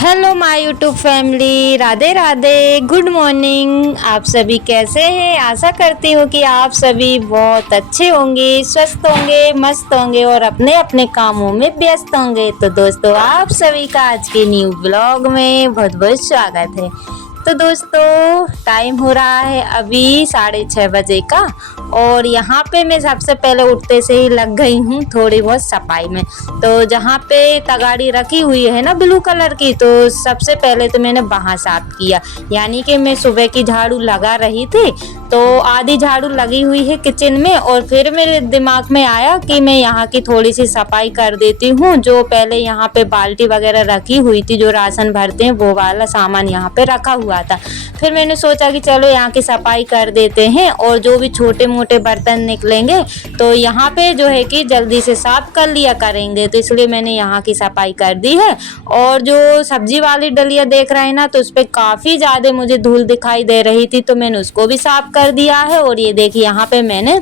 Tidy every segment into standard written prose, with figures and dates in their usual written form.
Hello my YouTube family, Radhe Radhe, good morning. आप सभी कैसे हैं? आशा करती हूँ कि आप सभी बहुत अच्छे होंगे, स्वस्थ होंगे, मस्त होंगे और अपने अपने कामों में व्यस्त होंगे। तो दोस्तों, आप सभी का आज के न्यू ब्लॉग में बहुत बहुत स्वागत है। तो दोस्तों, टाइम हो रहा है अभी 6:30 बजे का और यहाँ पे मैं सबसे पहले उठते से ही लग गई हूँ थोड़ी बहुत सफाई में। तो जहाँ पे तगाड़ी रखी हुई है ना ब्लू कलर की, तो सबसे पहले तो मैंने वहाँ साफ किया। यानी कि मैं सुबह की झाड़ू लगा रही थी तो आधी झाड़ू लगी हुई है किचन में और फिर मेरे दिमाग में आया कि मैं यहाँ की थोड़ी सी सफाई कर देती हूँ। जो पहले यहाँ पे बाल्टी वगैरह रखी हुई थी, जो राशन भरते हैं वो वाला सामान यहाँ पे रखा हुआ था। फिर मैंने सोचा कि चलो यहाँ की सफाई कर देते हैं और जो भी छोटे मोटे बर्तन निकलेंगे तो यहाँ पे जो है कि जल्दी से साफ कर लिया करेंगे। तो इसलिए मैंने यहाँ की सफाई कर दी है। और जो सब्जी वाली डलिया देख रहे हैं ना, तो उस पर काफ़ी ज़्यादा मुझे धूल दिखाई दे रही थी, तो मैंने उसको भी साफ कर दिया है। और ये देखिए यहाँ पे मैंने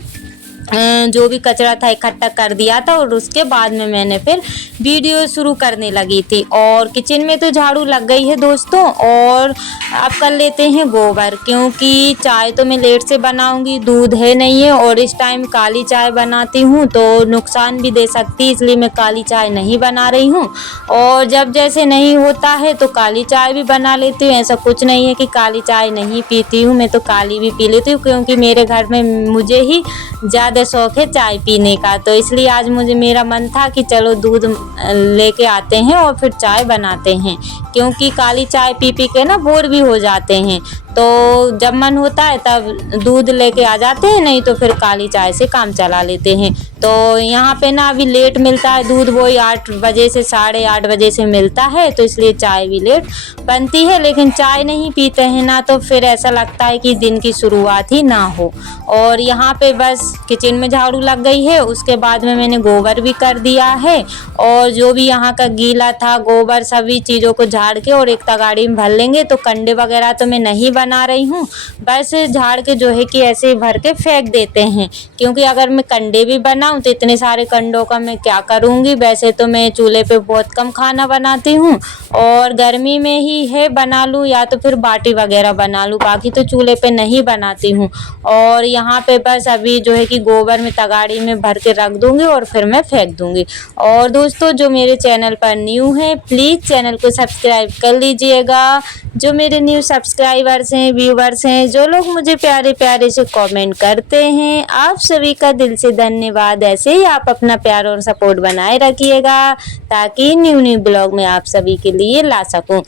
जो भी कचरा था इकट्ठा कर दिया था और उसके बाद में मैंने फिर वीडियो शुरू करने लगी थी। और किचन में तो झाड़ू लग गई है दोस्तों। और अब कर लेते हैं गोबर, क्योंकि चाय तो मैं लेट से बनाऊंगी, दूध है नहीं है और इस टाइम काली चाय बनाती हूँ तो नुकसान भी दे सकती है, इसलिए मैं काली चाय नहीं बना रही हूँ। और जब जैसे नहीं होता है तो काली चाय भी बना लेती हूँ। ऐसा कुछ नहीं है कि काली चाय नहीं पीती हूँ, मैं तो काली भी पी लेती हूँ, क्योंकि मेरे घर में मुझे ही ज़्यादा शौक है चाय पीने का। तो इसलिए आज मुझे मेरा मन था कि चलो दूध लेके आते हैं और फिर चाय बनाते हैं, क्योंकि काली चाय पी पी के ना बोर भी हो जाते हैं। तो जब मन होता है तब दूध लेके आ जाते हैं, नहीं तो फिर काली चाय से काम चला लेते हैं। तो यहाँ पे ना अभी लेट मिलता है दूध, वही 8 बजे से 8:30 बजे से मिलता है, तो इसलिए चाय भी लेट बनती है। लेकिन चाय नहीं पीते हैं ना तो फिर ऐसा लगता है कि दिन की शुरुआत ही ना हो। और यहाँ पे बस किचन में झाड़ू लग गई है, उसके बाद में मैंने गोबर भी कर दिया है। और जो भी यहाँ का गीला था गोबर सभी चीज़ों को झाड़ के और एक तगाड़ी में भर लेंगे। तो कंडे वगैरह तो मैं नहीं बना रही हूँ, बस झाड़ के जो है कि ऐसे ही भर के फेंक देते हैं, क्योंकि अगर मैं कंडे भी बनाऊँ तो इतने सारे कंडों का मैं क्या करूँगी। वैसे तो मैं चूल्हे पे बहुत कम खाना बनाती हूँ और गर्मी में ही है बना लूँ या तो फिर बाटी वगैरह बना लूँ, बाकी तो चूल्हे पे नहीं बनाती हूँ। और यहाँ पे बस अभी जो है कि गोबर में तगाड़ी में भर के रख दूँगी और फिर मैं फेंक दूँगी। और दोस्तों, जो मेरे चैनल पर न्यू हैं प्लीज़ चैनल को सब्सक्राइब कर लीजिएगा। जो मेरे न्यू सब्सक्राइबर्स हैं, व्यूवर्स हैं, जो लोग मुझे प्यारे प्यारे से कमेंट करते हैं, आप सभी का दिल से धन्यवाद। ऐसे ही आप अपना प्यार और सपोर्ट बनाए रखिएगा ताकि न्यू न्यू ब्लॉग में आप सभी के लिए ला सकूं।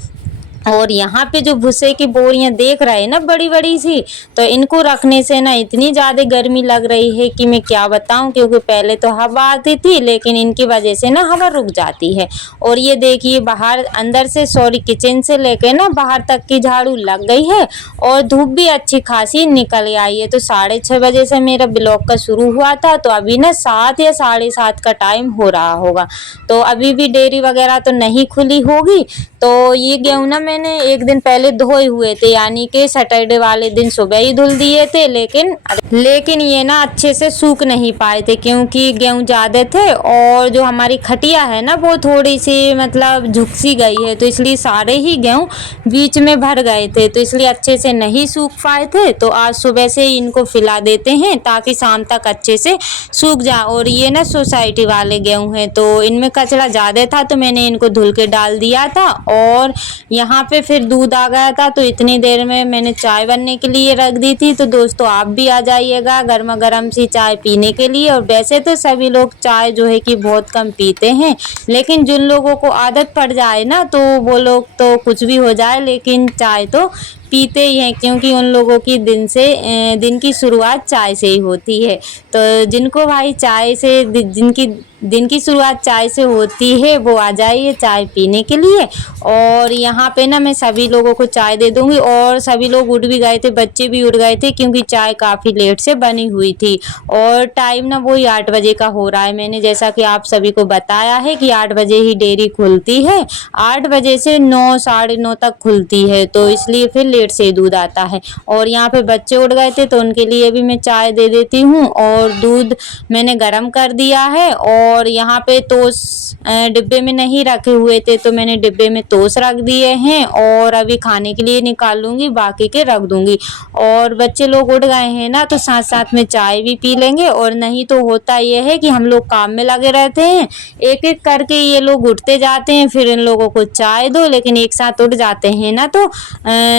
और यहाँ पे जो भूसे की बोरियां देख रहे हैं ना बड़ी बड़ी सी, तो इनको रखने से ना इतनी ज़्यादा गर्मी लग रही है कि मैं क्या बताऊं, क्योंकि पहले तो हवा आती थी लेकिन इनकी वजह से ना हवा रुक जाती है। और ये देखिए बाहर अंदर से किचन से लेके ना बाहर तक की झाड़ू लग गई है और धूप भी अच्छी खासी निकल आई है। तो 6:30 बजे से मेरा ब्लॉग का शुरू हुआ था, तो अभी ना 7 या 7:30 का टाइम हो रहा होगा। तो अभी भी डेयरी वगैरह तो नहीं खुली होगी। तो ये गेहूँ ना मैंने एक दिन पहले धोए हुए थे, यानी कि सैटरडे वाले दिन सुबह ही धुल दिए थे, लेकिन ये ना अच्छे से सूख नहीं पाए थे, क्योंकि गेहूँ ज़्यादा थे और जो हमारी खटिया है ना वो थोड़ी सी मतलब झुक सी गई है, तो इसलिए सारे ही गेहूँ बीच में भर गए थे, तो इसलिए अच्छे से नहीं सूख पाए थे। तो आज सुबह से ही इनको फैला देते हैं ताकि शाम तक अच्छे से सूख जाए। और ये ना सोसाइटी वाले गेहूँ हैं तो इनमें कचरा ज़्यादा था, तो मैंने इनको धुल के डाल दिया था। और यहाँ पे फिर दूध आ गया था, तो इतनी देर में मैंने चाय बनने के लिए रख दी थी। तो दोस्तों, आप भी आ जाइएगा गर्मा गर्म सी चाय पीने के लिए। और वैसे तो सभी लोग चाय जो है कि बहुत कम पीते हैं, लेकिन जिन लोगों को आदत पड़ जाए ना तो वो लोग तो कुछ भी हो जाए लेकिन चाय तो पीते ही हैं, क्योंकि उन लोगों की दिन की शुरुआत चाय से ही होती है। तो जिनको भाई चाय से जिनकी दिन की शुरुआत चाय से होती है वो आ जाइए चाय पीने के लिए। और यहाँ पे ना मैं सभी लोगों को चाय दे दूँगी। और सभी लोग उठ भी गए थे, बच्चे भी उठ गए थे, क्योंकि चाय काफ़ी लेट से बनी हुई थी। और टाइम ना वही 8 बजे का हो रहा है। मैंने जैसा कि आप सभी को बताया है कि 8 बजे ही डेयरी खुलती है, 8 बजे से 9 साढ़े 9 तक खुलती है, तो इसलिए फिर लेट से दूध आता है। और यहाँ पे बच्चे उठ गए थे तो उनके लिए भी मैं चाय दे देती हूँ। और दूध मैंने गरम कर दिया है और यहाँ पे टोस्ट डिब्बे में नहीं रखे हुए थे तो मैंने डिब्बे में टोस्ट रख दिए हैं और अभी खाने के लिए निकाल लूँगी, बाकी के रख दूँगी। और बच्चे लोग उठ गए हैं ना तो साथ साथ में चाय भी पी लेंगे। और नहीं तो होता ये है कि हम लोग काम में लगे रहते हैं, एक एक करके ये लोग उठते जाते हैं, फिर इन लोगों को चाय दो, लेकिन एक साथ उठ जाते हैं ना तो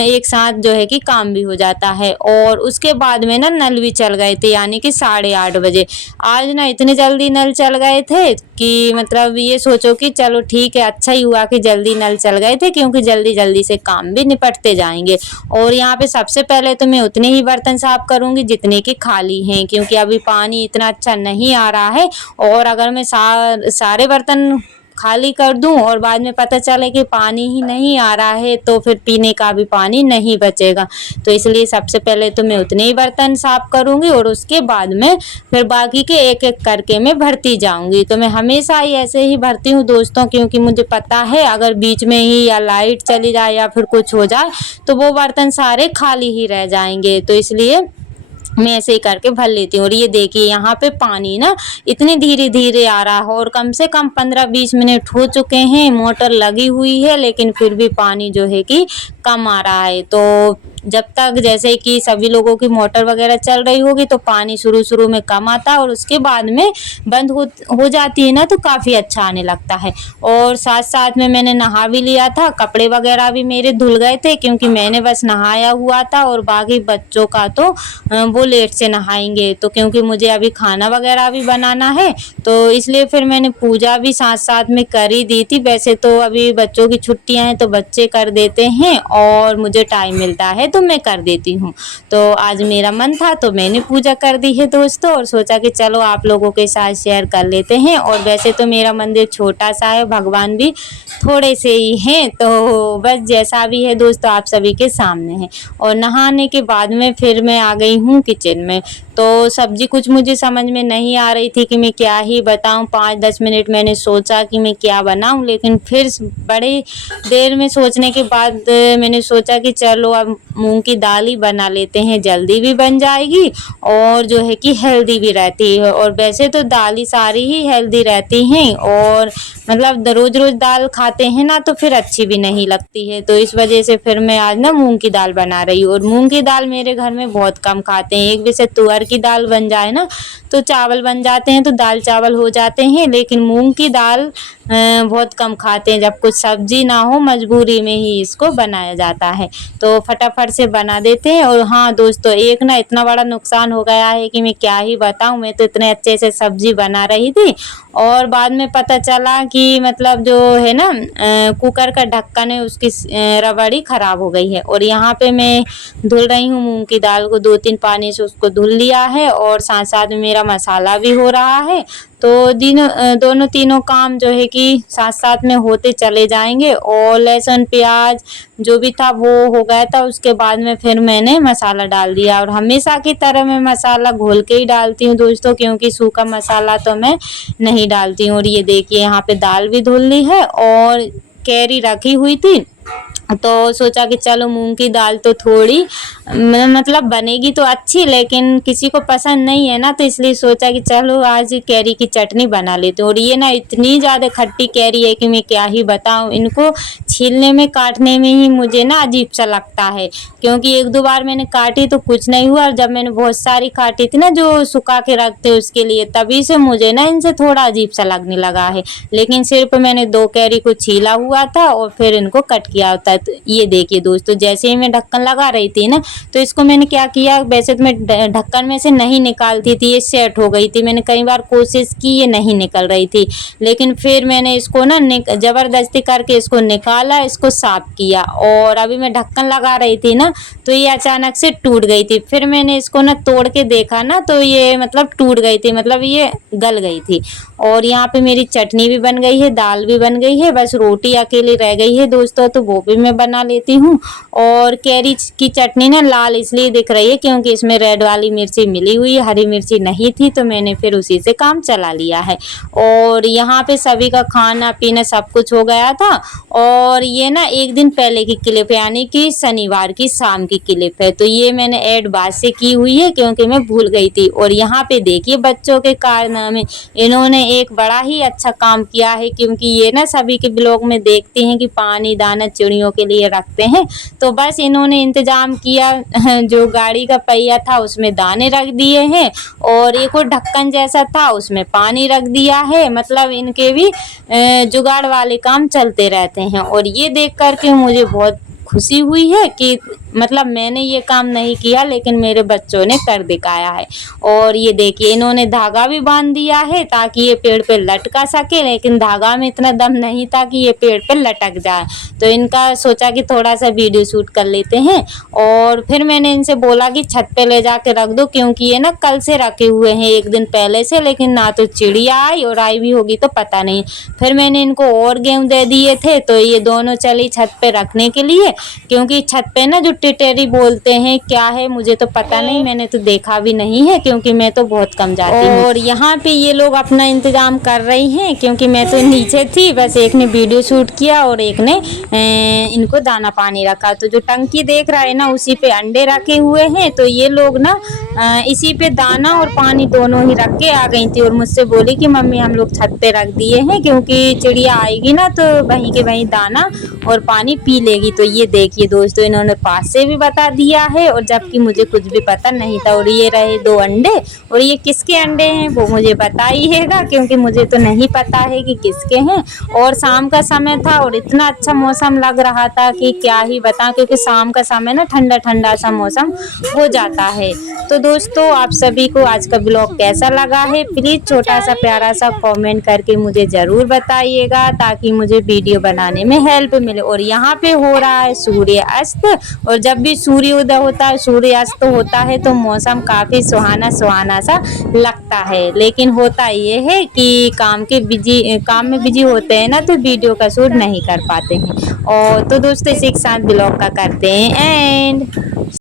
एक साथ जो है कि काम भी हो जाता है। और उसके बाद में ना नल भी चल गए थे, यानी कि 8:30 बजे। आज ना इतने जल्दी नल चल गए थे कि मतलब ये सोचो कि चलो ठीक है, अच्छा ही हुआ कि जल्दी नल चल गए थे, क्योंकि जल्दी जल्दी से काम भी निपटते जाएंगे। और यहाँ पे सबसे पहले तो मैं उतने ही बर्तन साफ करूँगी जितने के खाली हैं, क्योंकि अभी पानी इतना अच्छा नहीं आ रहा है। और अगर मैं सारे बर्तन खाली कर दूं और बाद में पता चले कि पानी ही नहीं आ रहा है तो फिर पीने का भी पानी नहीं बचेगा। तो इसलिए सबसे पहले तो मैं उतने ही बर्तन साफ करूंगी और उसके बाद में फिर बाकी के एक एक करके मैं भरती जाऊंगी। तो मैं हमेशा ही ऐसे ही भरती हूँ दोस्तों, क्योंकि मुझे पता है अगर बीच में ही या लाइट चली जाए या फिर कुछ हो जाए तो वो बर्तन सारे खाली ही रह जाएंगे। तो इसलिए मैं ऐसे ही करके भर लेती हूँ। और ये देखिए यहाँ पे पानी ना इतनी धीरे धीरे आ रहा है और कम से कम 15-20 मिनट हो चुके हैं, मोटर लगी हुई है लेकिन फिर भी पानी जो है कि कम आ रहा है। तो जब तक जैसे कि सभी लोगों की मोटर वगैरह चल रही होगी तो पानी शुरू शुरू में कम आता है और उसके बाद में बंद हो जाती है ना तो काफ़ी अच्छा आने लगता है। और साथ साथ में मैंने नहा भी लिया था, कपड़े वगैरह भी मेरे धुल गए थे क्योंकि मैंने बस नहाया हुआ था और बाकी बच्चों का तो वो लेट से नहाएंगे। तो क्योंकि मुझे अभी खाना वगैरह भी बनाना है तो इसलिए फिर मैंने पूजा भी साथ साथ में कर ही दी थी। वैसे तो अभी बच्चों की छुट्टियां हैं तो बच्चे कर देते हैं और मुझे टाइम मिलता है तो मैं कर देती हूँ। तो आज मेरा मन था तो मैंने पूजा कर दी है दोस्तों, और सोचा कि चलो आप लोगों के साथ शेयर कर लेते हैं। और वैसे तो मेरा मंदिर छोटा सा है, भगवान भी थोड़े से ही हैं, तो बस जैसा भी है दोस्तों आप सभी के सामने है। और नहाने के बाद में फिर मैं आ गई हूँ किचन में। तो सब्जी कुछ मुझे समझ में नहीं आ रही थी कि मैं क्या ही बताऊं। 5-10 मिनट मैंने सोचा कि मैं क्या बनाऊं, लेकिन फिर बड़ी देर में सोचने के बाद मैंने सोचा कि चलो अब मूंग की दाल ही बना लेते हैं, जल्दी भी बन जाएगी और जो है कि हेल्दी भी रहती है। और वैसे तो दाल ही सारी ही हेल्दी रहती हैं और मतलब रोज रोज दाल खाते हैं ना तो फिर अच्छी भी नहीं लगती है। तो इस वजह से फिर मैं आज ना मूंग की दाल बना रही हूँ। और मूंग की दाल मेरे घर में बहुत कम खाते हैं। एक वैसे तुअर की दाल बन जाए ना तो चावल बन जाते हैं, तो दाल चावल हो जाते हैं, लेकिन मूंग की दाल बहुत कम खाते हैं। जब कुछ सब्जी ना हो मजबूरी में ही इसको बनाया जाता है, तो फटाफट से बना देते हैं। और हाँ दोस्तों, एक ना इतना बड़ा नुकसान हो गया है कि मैं क्या ही बताऊं। मैं तो इतने अच्छे से सब्जी बना रही थी और बाद में पता चला कि मतलब जो है ना कुकर का ढक्कन है उसकी रबड़ी ख़राब हो गई है। और यहाँ पे मैं धुल रही हूँ मूंग की दाल को, 2-3 पानी से उसको धुल लिया है और साथ साथ में मेरा मसाला भी हो रहा है। तो दोनों तीनों काम जो है कि साथ साथ में होते चले जाएंगे। और लहसुन प्याज जो भी था वो हो गया था, उसके बाद में फिर मैंने मसाला डाल दिया। और हमेशा की तरह मैं मसाला घोल के ही डालती हूँ दोस्तों, क्योंकि सूखा मसाला तो मैं नहीं डालती हूँ। और ये देखिए यहाँ पे दाल भी धुल ली है और कैरी रखी हुई थी, तो सोचा कि चलो मूंग की दाल तो थोड़ी मतलब बनेगी तो अच्छी, लेकिन किसी को पसंद नहीं है ना, तो इसलिए सोचा कि चलो आज कैरी की चटनी बना लेते हैं। और ये ना इतनी ज़्यादा खट्टी कैरी है कि मैं क्या ही बताऊं। इनको छीलने में काटने में ही मुझे ना अजीब सा लगता है, क्योंकि 1-2 बार मैंने काटी तो कुछ नहीं हुआ, और जब मैंने बहुत सारी काटी थी ना जो सुखा के रखते उसके लिए, तभी से मुझे ना इनसे थोड़ा अजीब सा लगने लगा है। लेकिन सिर्फ मैंने 2 कैरी को छीला हुआ था और फिर इनको कट किया होता है। तो ये देखिए दोस्तों, जैसे ही मैं ढक्कन लगा रही थी ना तो इसको मैंने क्या किया, वैसे तो मैं ढक्कन में से नहीं निकालती थी, ये सेट हो गई थी। मैंने कई बार कोशिश की, ये नहीं निकल रही थी, लेकिन फिर मैंने इसको ना ज़बरदस्ती करके इसको निकाला, इसको साफ किया। और अभी मैं ढक्कन लगा रही थी ना तो ये अचानक से टूट गई थी। फिर मैंने इसको ना तोड़ के देखा ना तो ये मतलब टूट गई थी, मतलब ये गल गई थी। और यहाँ पे मेरी चटनी भी बन गई है, दाल भी बन गई है, बस रोटी अकेली रह गई है दोस्तों, तो वो भी मैं बना लेती हूँ। और कैरी की चटनी ना लाल इसलिए दिख रही है क्योंकि इसमें रेड वाली मिर्ची मिली हुई है, हरी मिर्ची नहीं थी, तो मैंने फिर उसी से काम चला लिया है। और यहाँ पे सभी का खाना पीना सब कुछ हो गया था। और और ये ना एक दिन पहले की क्लिप यानी कि शनिवार की शाम की क्लिप है। तो ये मैंने ऐड बाद से की हुई है क्योंकि मैं भूल गई थी। और यहाँ पे देखिए बच्चों के कारनामे, इन्होंने एक बड़ा ही अच्छा काम किया है क्योंकि ये ना सभी के ब्लॉग में देखते हैं कि पानी दाना चिड़ियों के लिए रखते हैं। तो बस इन्होंने इंतजाम किया, जो गाड़ी का पहिया था उसमें दाने रख दिए हैं और एक और ढक्कन जैसा था उसमें पानी रख दिया है। मतलब इनके भी जुगाड़ वाले काम चलते रहते हैं। और ये देख कर के मुझे बहुत खुशी हुई है कि मतलब मैंने ये काम नहीं किया लेकिन मेरे बच्चों ने कर दिखाया है। और ये देखिए इन्होंने धागा भी बांध दिया है ताकि ये पेड़ पे लटका सके, लेकिन धागा में इतना दम नहीं था कि ये पेड़ पे लटक जाए। तो इनका सोचा कि थोड़ा सा वीडियो शूट कर लेते हैं। और फिर मैंने इनसे बोला कि छत पे ले जाके रख दो क्योंकि ये ना कल से रखे हुए हैं, एक दिन पहले से, लेकिन ना तो चिड़िया आई और आई भी होगी तो पता नहीं। फिर मैंने इनको और गेहूँ दे दिए थे तो ये दोनों चली छत पे रखने के लिए, क्योंकि छत पे ना जो टिटेरी बोलते हैं क्या है मुझे तो पता नहीं, मैंने तो देखा भी नहीं है क्योंकि मैं तो बहुत कम जाती हूँ। और यहाँ पे ये लोग अपना इंतजाम कर रही हैं क्योंकि मैं तो नीचे थी। बस एक ने वीडियो शूट किया और एक ने इनको दाना पानी रखा। तो जो टंकी देख रहा है ना उसी पे अंडे रखे हुए हैं। तो ये लोग ना इसी पे दाना और पानी दोनों ही रख के आ गई थी और मुझसे बोली कि मम्मी हम लोग छत पे रख दिए हैं क्योंकि चिड़िया आएगी ना तो वहीं के वहीं दाना और पानी पी लेगी। तो ये देखिए दोस्तों इन्होंने पास से भी बता दिया है और जबकि मुझे कुछ भी पता नहीं था। और ये रहे 2 अंडे, और ये किसके अंडे हैं वो मुझे बताइएगा क्योंकि मुझे तो नहीं पता है कि किसके हैं। और शाम का समय था और इतना अच्छा मौसम लग रहा था कि क्या ही बताऊं, क्योंकि शाम का समय ना ठंडा ठंडा सा मौसम हो जाता है। तो दोस्तों आप सभी को आज का ब्लॉग कैसा लगा है प्लीज़ छोटा सा प्यारा सा कमेंट करके मुझे ज़रूर बताइएगा ताकि मुझे वीडियो बनाने में हेल्प मिले। और यहाँ पे हो रहा है सूर्य अस्त, और जब भी सूर्योदय होता है सूर्य अस्त होता है तो मौसम काफ़ी सुहाना सुहाना सा लगता है। लेकिन होता ये है कि काम में बिजी होते हैं ना तो वीडियो का शूट नहीं कर पाते हैं। और तो दोस्तों इसी के साथ ब्लॉग का करते हैं एंड।